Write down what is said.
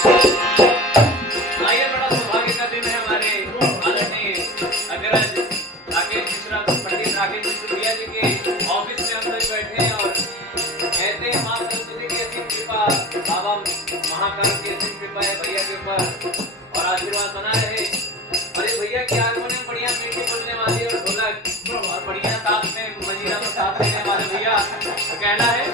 आइए, बड़ा सौभाग्य का दिन है हमारे आदरणीय अग्रज राकेश मिश्रा, पंडित राकेश मिश्रा जी के ऑफिस में हम लोग बैठे हैं और कहते हैं माँ सरस्वती की असीम कृपा, बाबा महाकाल की असीम कृपा है भैया के ऊपर और आशीर्वाद बना रहे। अरे भैया की हारमोनियम बढ़िया मीठी बोलने वाली और ढोलक और बढ़िया साथ में मजीरा में साथ रहने वाले भैया। तो कहना है